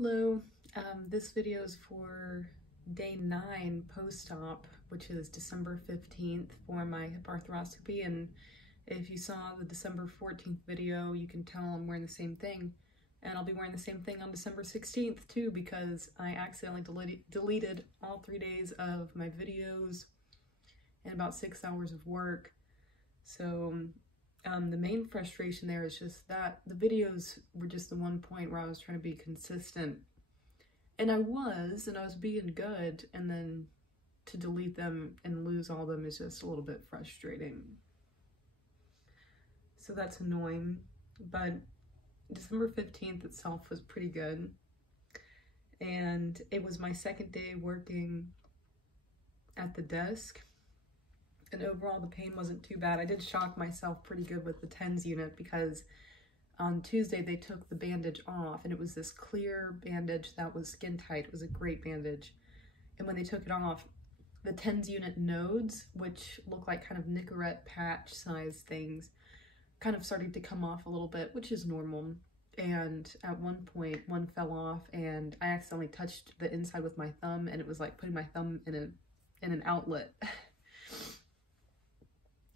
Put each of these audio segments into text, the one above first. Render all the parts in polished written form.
Hello, this video is for day 9 post-op, which is December 15th for my hip arthroscopy, and if you saw the December 14th video, you can tell I'm wearing the same thing, and I'll be wearing the same thing on December 16th too, because I accidentally deleted all 3 days of my videos and about 6 hours of work. So the main frustration there is just that the videos were just the one point where I was trying to be consistent, and I was being good, and then to delete them and lose all of them is just a little bit frustrating. So that's annoying, but December 15th itself was pretty good, and it was my second day working at the desk. And overall, the pain wasn't too bad. I did shock myself pretty good with the TENS unit because on Tuesday they took the bandage off, and it was this clear bandage that was skin tight. It was a great bandage. And when they took it off, the TENS unit nodes, which look like kind of Nicorette patch size things, kind of started to come off a little bit, which is normal. And at one point, one fell off, and I accidentally touched the inside with my thumb, and it was like putting my thumb in an outlet.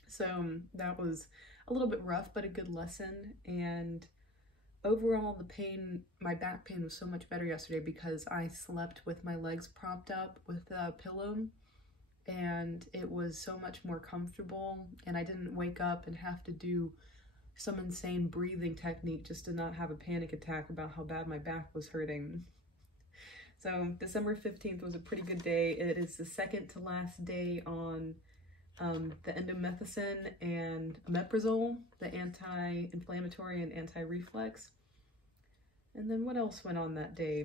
So that was a little bit rough, but a good lesson. And overall, the pain, my back pain was so much better yesterday because I slept with my legs propped up with a pillow, and it was so much more comfortable, and I didn't wake up and have to do some insane breathing technique just to not have a panic attack about how bad my back was hurting. So December 15th was a pretty good day. It is the second to last day on the endomethacin and omeprazole, the anti-inflammatory and anti-reflex. And then what else went on that day?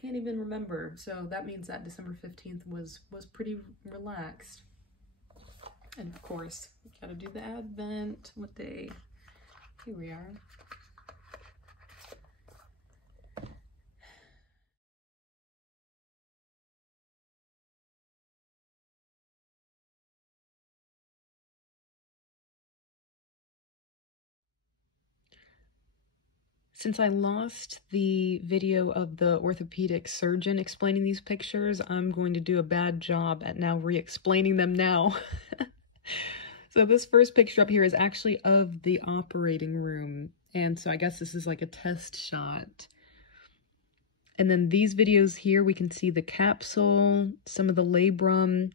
Can't even remember. So that means that December 15th was pretty relaxed. And of course, gotta do the Advent. What day? Here we are. Since I lost the video of the orthopedic surgeon explaining these pictures, I'm going to do a bad job at now re-explaining them now. So this first picture up here is actually of the operating room, and so I guess this is like a test shot. And then these videos here, we can see the capsule, some of the labrum.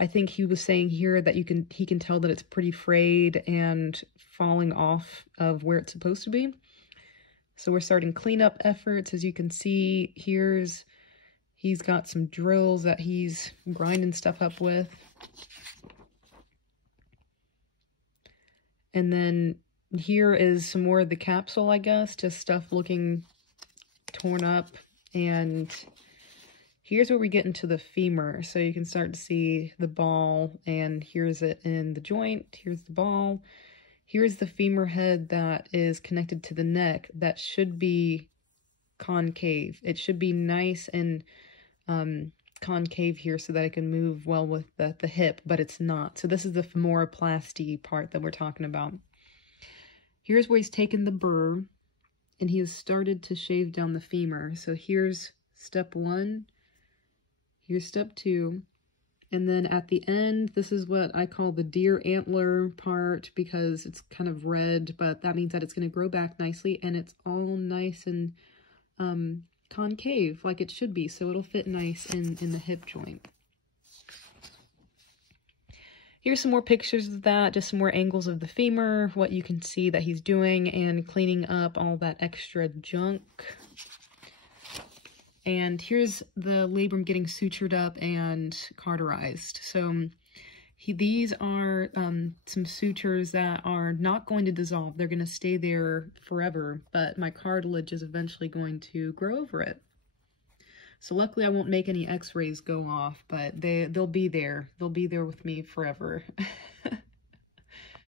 I think he was saying here that he can tell that it's pretty frayed and falling off of where it's supposed to be. So we're starting cleanup efforts. As you can see, he's got some drills that he's grinding stuff up with. And then here is some more of the capsule, I guess, just stuff looking torn up. And here's where we get into the femur. So you can start to see the ball, and here's it in the joint. Here's the ball. Here's the femur head that is connected to the neck that should be concave. It should be nice and concave here so that it can move well with the hip, but it's not. So this is the femoroplasty part that we're talking about. Here's where he's taken the burr, and he has started to shave down the femur. So here's step 1, here's step 2. And then at the end, this is what I call the deer antler part because it's kind of red, but that means that it's going to grow back nicely, and it's all nice and concave like it should be, so it'll fit nice in the hip joint. Here's some more pictures of that, just some more angles of the femur, what you can see that he's doing, and cleaning up all that extra junk. And here's the labrum getting sutured up and cauterized. So these are some sutures that are not going to dissolve. They're going to stay there forever, but my cartilage is eventually going to grow over it. So luckily I won't make any x-rays go off, but they'll be there. They'll be there with me forever.